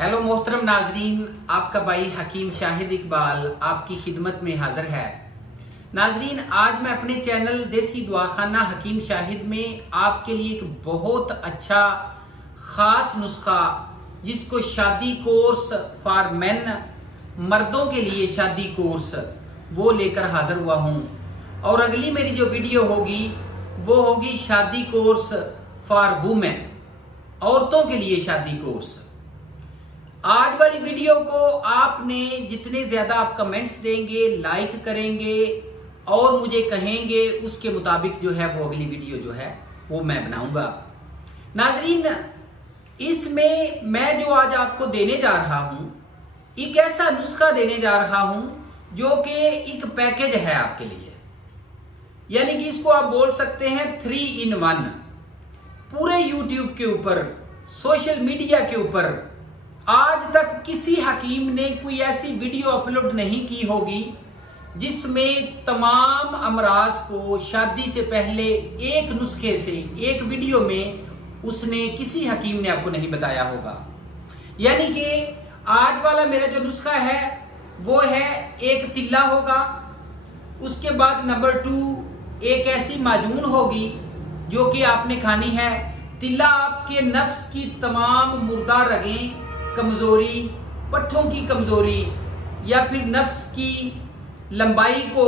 Hello मोहतरम नाजरीन, आपका भाई हकीम शाहिद इकबाल आपकी खिदमत में हाजिर है। नाजरीन, आज मैं अपने चैनल देसी दुआखाना हकीम शाहिद में आपके लिए एक बहुत अच्छा ख़ास नुस्खा, जिसको शादी कोर्स फॉर मेन, मर्दों के लिए शादी कोर्स, वो लेकर हाजिर हुआ हूँ। और अगली मेरी जो वीडियो होगी वो होगी शादी कोर्स फॉर वुमेन, औरतों के लिए शादी कोर्स। आज वाली वीडियो को आपने जितने ज्यादा आप कमेंट्स देंगे, लाइक करेंगे और मुझे कहेंगे, उसके मुताबिक जो है वो अगली वीडियो जो है वो मैं बनाऊंगा। नाजरीन, इसमें मैं जो आज आपको देने जा रहा हूं, एक ऐसा नुस्खा देने जा रहा हूं जो कि एक पैकेज है आपके लिए, यानी कि इसको आप बोल सकते हैं 3 in 1। पूरे यूट्यूब के ऊपर, सोशल मीडिया के ऊपर आज तक किसी हकीम ने कोई ऐसी वीडियो अपलोड नहीं की होगी जिसमें तमाम अमराज को शादी से पहले एक नुस्खे से, एक वीडियो में उसने किसी हकीम ने आपको नहीं बताया होगा। यानी कि आज वाला मेरा जो नुस्खा है वो है, एक तिल्ला होगा, उसके बाद नंबर 2 एक ऐसी माजून होगी जो कि आपने खानी है। तिल्ला आपके नफ्स की तमाम मुर्दा रगें, कमजोरी, पट्ठों की कमजोरी या फिर नफ्स की लंबाई को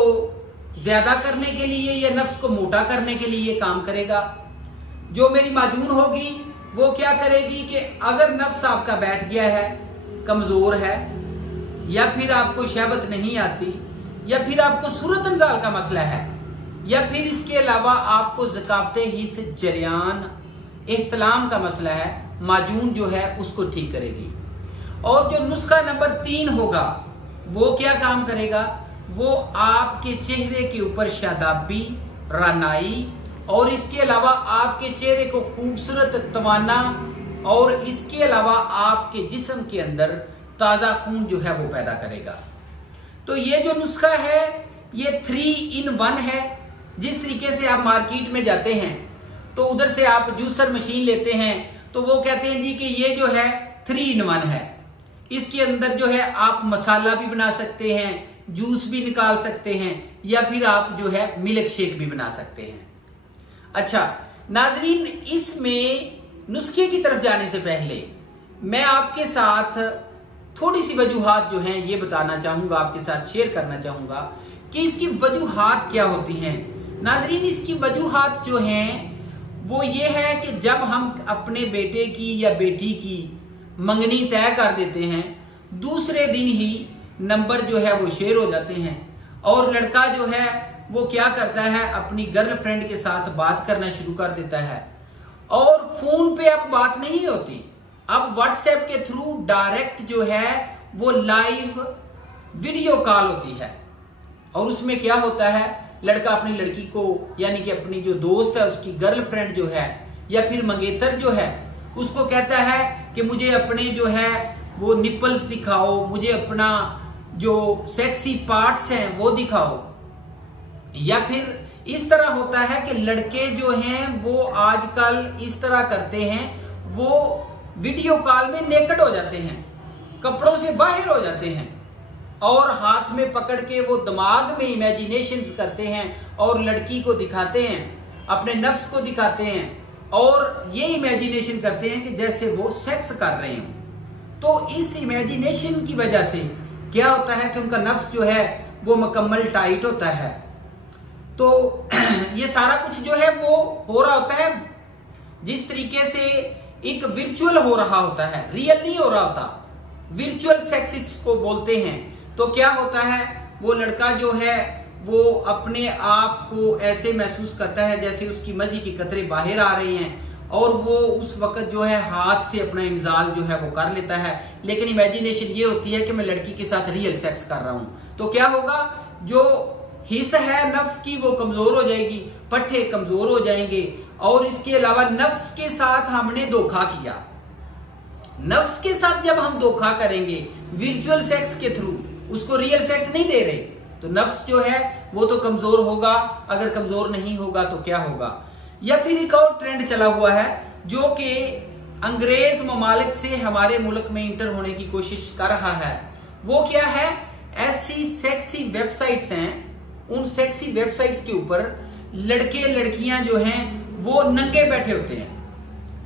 ज्यादा करने के लिए या नफ्स को मोटा करने के लिए काम करेगा। जो मेरी माजून होगी वो क्या करेगी कि अगर नफ्स आपका बैठ गया है, कमजोर है, या फिर आपको शहवत नहीं आती, या फिर आपको सूरत अंजाल का मसला है, या फिर इसके अलावा आपको ज़कावते ही से जरियान, इख्तिलाम का मसला है, माजून जो है उसको ठीक करेगी। और जो नुस्खा नंबर 3 होगा वो क्या काम करेगा, वो आपके चेहरे के ऊपर शादाबी, रानाई और इसके अलावा आपके चेहरे को खूबसूरत, तवाना और इसके अलावा आपके जिस्म के अंदर ताज़ा खून जो है वो पैदा करेगा। तो ये जो नुस्खा है ये 3 in 1 है। जिस तरीके से आप मार्केट में जाते हैं तो उधर से आप जूसर मशीन लेते हैं तो वो कहते हैं जी कि ये जो है 3 in 1 है। इसके अंदर जो है आप मसाला भी बना सकते हैं, जूस भी निकाल सकते हैं, या फिर आप जो है मिल्क शेक भी बना सकते हैं। अच्छा नाजरीन, इसमें नुस्खे की तरफ जाने से पहले मैं आपके साथ थोड़ी सी वजूहात जो हैं ये बताना चाहूँगा, आपके साथ शेयर करना चाहूँगा कि इसकी वजूहात क्या होती हैं। नाजरीन, इसकी वजूहात जो हैं वो ये है कि जब हम अपने बेटे की या बेटी की मंगनी तय कर देते हैं, दूसरे दिन ही नंबर जो है वो शेयर हो जाते हैं और लड़का जो है वो क्या करता है, अपनी गर्लफ्रेंड के साथ बात करना शुरू कर देता है। और फोन पे अब बात नहीं होती, अब व्हाट्सएप के थ्रू डायरेक्ट जो है वो लाइव वीडियो कॉल होती है। और उसमें क्या होता है, लड़का अपनी लड़की को, यानी कि अपनी जो दोस्त है उसकी गर्लफ्रेंड जो है या फिर मंगेतर जो है, उसको कहता है कि मुझे अपने जो है वो निपल्स दिखाओ, मुझे अपना जो सेक्सी पार्ट्स हैं वो दिखाओ। या फिर इस तरह होता है कि लड़के जो हैं वो आजकल इस तरह करते हैं, वो वीडियो कॉल में नेकेड हो जाते हैं, कपड़ों से बाहर हो जाते हैं और हाथ में पकड़ के वो दिमाग में इमेजिनेशंस करते हैं और लड़की को दिखाते हैं, अपने नफ्स को दिखाते हैं और ये इमेजिनेशन करते हैं कि जैसे वो सेक्स कर रहे हों। तो इस इमेजिनेशन की वजह से क्या होता है कि उनका नफ्स जो है वो मुकम्मल टाइट होता है। तो ये सारा कुछ जो है वो हो रहा होता है जिस तरीके से एक विर्चुअल हो रहा होता है, रियल नहीं हो रहा होता, विर्चुअल सेक्स इसको बोलते हैं। तो क्या होता है, वो लड़का जो है वो अपने आप को ऐसे महसूस करता है जैसे उसकी मजी के कतरे बाहर आ रहे हैं और वो उस वक्त जो है हाथ से अपना इंजाल जो है वो कर लेता है, लेकिन इमेजिनेशन ये होती है कि मैं लड़की के साथ रियल सेक्स कर रहा हूं। तो क्या होगा, जो हिस्स है नफ्स की वो कमजोर हो जाएगी, पट्टे कमजोर हो जाएंगे और इसके अलावा नफ्स के साथ हमने धोखा किया। नफ्स के साथ जब हम धोखा करेंगे विजुअल सेक्स के थ्रू, उसको रियल सेक्स नहीं दे रहे, तो नफ्स जो है वो तो कमजोर होगा। अगर कमजोर नहीं होगा तो क्या होगा। या फिर एक और ट्रेंड चला हुआ है जो कि अंग्रेज ममालिक से हमारे मुल्क में इंटर होने की कोशिश कर रहा है। वो क्या है? ऐसी सेक्सी वेबसाइट्स हैं, उन सेक्सी वेबसाइट्स के ऊपर लड़के लड़कियां जो हैं वो नंगे बैठे होते हैं,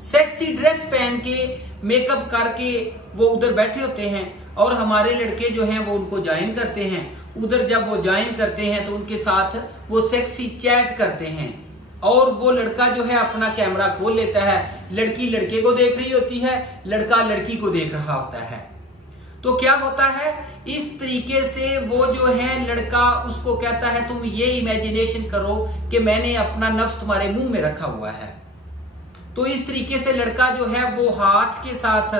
सेक्सी ड्रेस पहन के मेकअप करके वो उधर बैठे होते हैं और हमारे लड़के जो हैं वो उनको ज्वाइन करते हैं। उधर जब वो ज्वाइन करते हैं तो उनके साथ वो सेक्सी चैट करते हैं और वो लड़का जो है अपना कैमरा खोल लेता है, लड़की लड़के को देख रही होती है, लड़का लड़की को देख रहा होता है। तो क्या होता है, इस तरीके से वो जो है लड़का उसको कहता है तुम ये इमेजिनेशन करो कि मैंने अपना नफ्स तुम्हारे मुंह में रखा हुआ है। तो इस तरीके से लड़का जो है वो हाथ के साथ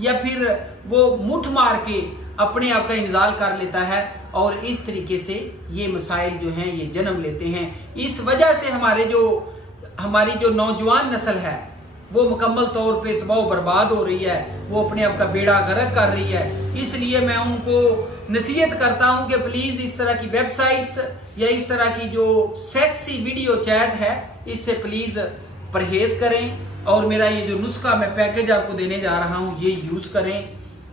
या फिर वो मुठ मार के अपने आप का इंजाल कर लेता है और इस तरीके से ये मसाइल जो हैं ये जन्म लेते हैं। इस वजह से हमारी जो नौजवान नस्ल है वो मुकम्मल तौर पे तबाह बर्बाद हो रही है, वो अपने आप का बेड़ा गर्क कर रही है। इसलिए मैं उनको नसीहत करता हूं कि प्लीज इस तरह की वेबसाइट्स या इस तरह की जो सेक्सी वीडियो चैट है इससे प्लीज परहेज करें और मेरा ये जो नुस्खा मैं पैकेज आपको देने जा रहा हूं ये यूज करें।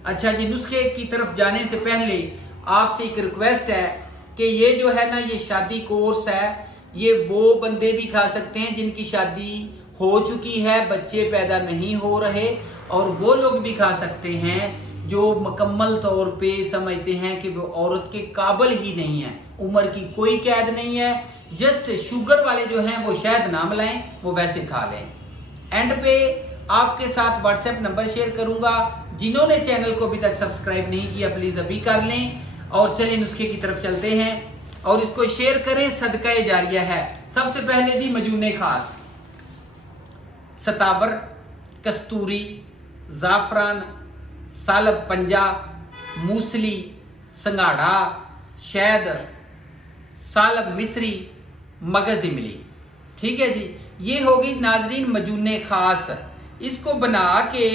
अच्छा जी, नुस्खे की तरफ जाने से पहले आपसे एक रिक्वेस्ट है कि ये जो है ना ये शादी कोर्स है, ये वो बंदे भी खा सकते हैं जिनकी शादी हो चुकी है, बच्चे पैदा नहीं हो रहे, और वो लोग भी खा सकते हैं जो मुकम्मल तौर पे समझते हैं कि वो औरत के काबिल ही नहीं है, उम्र की कोई कैद नहीं है, जस्ट शुगर वाले जो हैं वो शायद ना मिलाएं, वो वैसे खा लें। एंड पे आपके साथ व्हाट्सएप नंबर शेयर करूंगा, जिन्होंने चैनल को अभी तक सब्सक्राइब नहीं किया प्लीज अभी कर लें। और चलिए नुस्खे की तरफ चलते हैं और इसको शेयर करें, सदका जारिया है। सबसे पहले जी मजूने खास, सतावर, कस्तूरी, जाफरान, सालब पंजा, मूसली, संगाड़ा, शहद, सालब मिस्री, मगज इमली। ठीक है जी, ये होगी नाजरीन मजूने खास। इसको बना के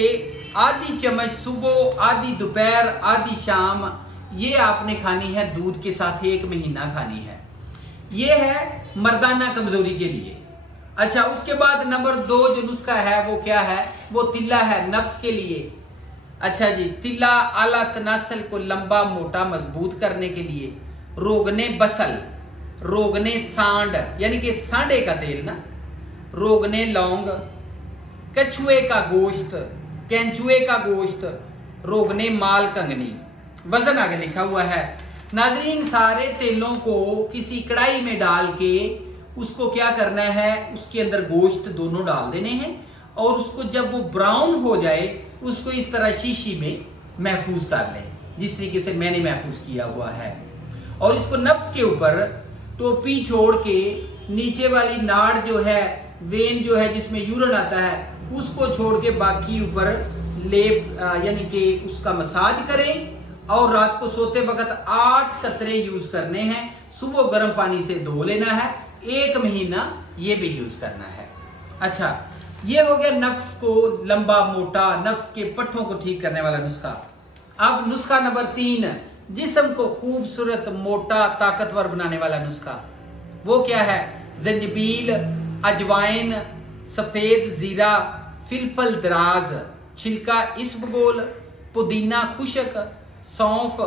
आधी चम्मच सुबह, आधी दोपहर, आधी शाम ये आपने खानी है, दूध के साथ 1 महीना खानी है। ये है मर्दाना कमजोरी के लिए। अच्छा, उसके बाद नंबर 2 जो नुस्खा है वो क्या है, वो तिल्ला है नफ्स के लिए। अच्छा जी, तिल्ला आला तनासल को लंबा मोटा मजबूत करने के लिए, रोगने बसल, रोगने सांड यानी कि सांडे का तेल ना, रोगने लौंग, कछुए का गोश्त, कैंचुए का गोश्त, रोगने माल कंगनी। वजन आगे लिखा हुआ है। नाजरीन, सारे तेलों को किसी कढ़ाई में डाल के उसको क्या करना है, उसके अंदर गोश्त दोनों डाल देने हैं और उसको जब वो ब्राउन हो जाए उसको इस तरह शीशी में महफूज कर लें, जिस तरीके से मैंने महफूज किया हुआ है। और इसको नफ्स के ऊपर टोपी छोड़ के नीचे वाली नाड़ जो है, वेन जो है जिसमें यूरिन आता है, उसको छोड़ के बाकी ऊपर लेप यानी कि उसका मसाज करें और रात को सोते वक्त 8 कतरे यूज करने हैं। सुबह गर्म पानी से धो लेना है, 1 महीना ये भी यूज करना है। अच्छा, ये हो गया नफ्स को लंबा मोटा, नफ्स के पट्ठों को ठीक करने वाला नुस्खा। अब नुस्खा नंबर 3, जिस्म को खूबसूरत मोटा ताकतवर बनाने वाला नुस्खा। वो क्या है, जंजबील, अजवाइन, सफेद जीरा, फिलफल दराज, छिलका इसबगोल, पुदीना खुशक, सौंफ,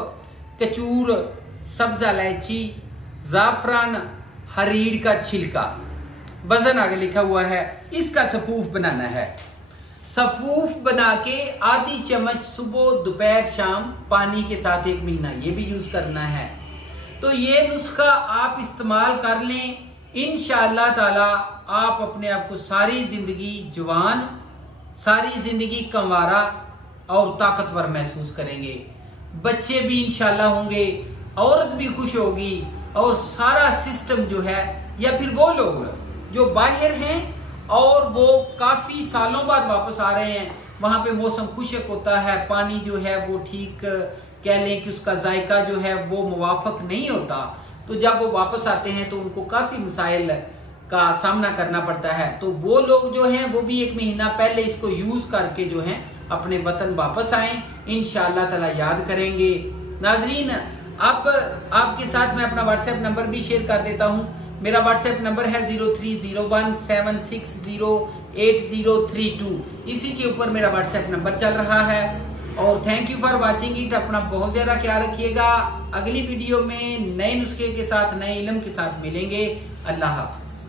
कचूर, सब्जा इलायची, जाफरान, हरीड़ का छिलका। वजन आगे लिखा हुआ है। इसका सफूफ बनाना है। सफूफ बना के आधी चम्मच सुबह दोपहर शाम पानी के साथ 1 महीना ये भी यूज करना है। तो ये नुस्खा आप इस्तेमाल कर लें, इंशाअल्लाह ताला आप अपने आप को सारी जिंदगी जवान, सारी जिंदगी कंवारा और ताकतवर महसूस करेंगे। बच्चे भी इंशाअल्लाह होंगे, औरत भी खुश होगी और सारा सिस्टम जो है, या फिर वो लोग जो बाहर हैं और वो काफी सालों बाद वापस आ रहे हैं, वहां पे मौसम खुशक होता है, पानी जो है वो ठीक कह लें कि उसका जायका जो है वो मुवाफक नहीं होता, तो जब वो वापस आते हैं तो उनको काफी मसाइल का सामना करना पड़ता है। तो वो लोग जो हैं वो भी 1 महीना पहले इसको यूज करके जो हैं अपने वतन वापस आए, इंशाअल्लाह ताला याद करेंगे। नाजरीन, अब आपके साथ मैं अपना व्हाट्सएप नंबर भी शेयर कर देता हूं। मेरा व्हाट्सएप नंबर है 03017609 8032। इसी के ऊपर मेरा व्हाट्सएप नंबर चल रहा है। और thank you for watching it. अपना बहुत ज़्यादा ख्याल रखिएगा। अगली वीडियो में नए नुस्खे के साथ, नए इल्म के साथ मिलेंगे। अल्लाह हाफ़िज़।